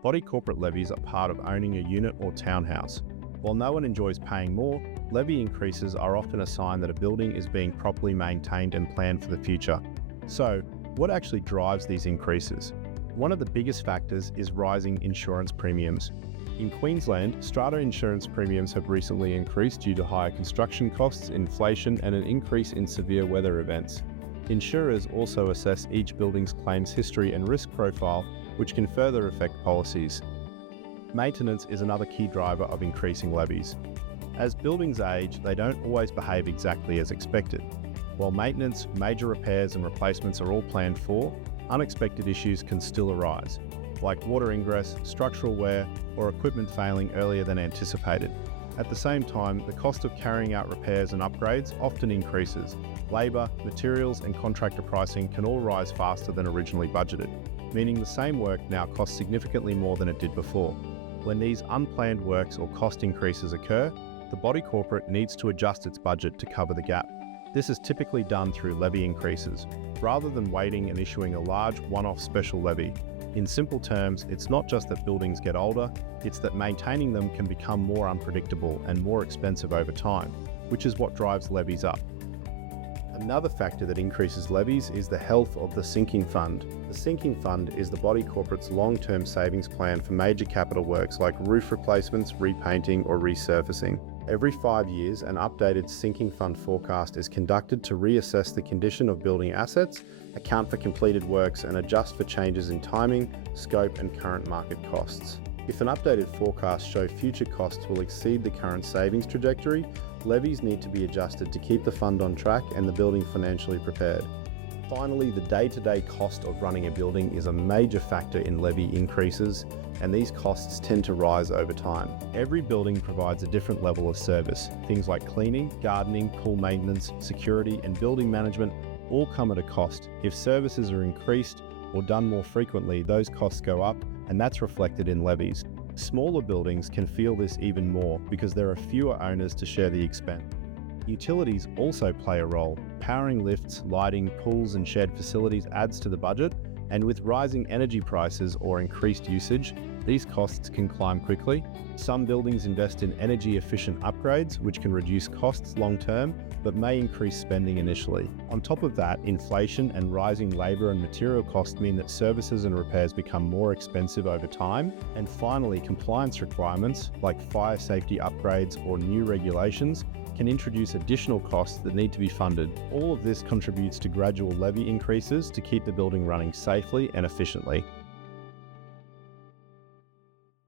Body corporate levies are part of owning a unit or townhouse. While no one enjoys paying more, levy increases are often a sign that a building is being properly maintained and planned for the future. So, what actually drives these increases? One of the biggest factors is rising insurance premiums. In Queensland, strata insurance premiums have recently increased due to higher construction costs, inflation, and an increase in severe weather events. Insurers also assess each building's claims history and risk profile, which can further affect policies. Maintenance is another key driver of increasing levies. As buildings age, they don't always behave exactly as expected. While maintenance, major repairs and replacements are all planned for, unexpected issues can still arise, like water ingress, structural wear, or equipment failing earlier than anticipated. At the same time, the cost of carrying out repairs and upgrades often increases. Labour, materials, and contractor pricing can all rise faster than originally budgeted, meaning the same work now costs significantly more than it did before. When these unplanned works or cost increases occur, the body corporate needs to adjust its budget to cover the gap. This is typically done through levy increases, rather than waiting and issuing a large one-off special levy. In simple terms, it's not just that buildings get older, it's that maintaining them can become more unpredictable and more expensive over time, which is what drives levies up. Another factor that increases levies is the health of the sinking fund. The sinking fund is the body corporate's long-term savings plan for major capital works like roof replacements, repainting, or resurfacing. Every 5 years, an updated sinking fund forecast is conducted to reassess the condition of building assets, account for completed works, and adjust for changes in timing, scope, and current market costs. If an updated forecast shows future costs will exceed the current savings trajectory, levies need to be adjusted to keep the fund on track and the building financially prepared. Finally, the day-to-day cost of running a building is a major factor in levy increases, and these costs tend to rise over time. Every building provides a different level of service. Things like cleaning, gardening, pool maintenance, security, and building management all come at a cost. If services are increased or done more frequently, those costs go up, and that's reflected in levies. Smaller buildings can feel this even more because there are fewer owners to share the expense. Utilities also play a role. Powering lifts, lighting, pools, and shared facilities adds to the budget, and with rising energy prices or increased usage, these costs can climb quickly. Some buildings invest in energy-efficient upgrades, which can reduce costs long-term, but may increase spending initially. On top of that, inflation and rising labour and material costs mean that services and repairs become more expensive over time. And finally, compliance requirements, like fire safety upgrades or new regulations, can introduce additional costs that need to be funded. All of this contributes to gradual levy increases to keep the building running safely and efficiently.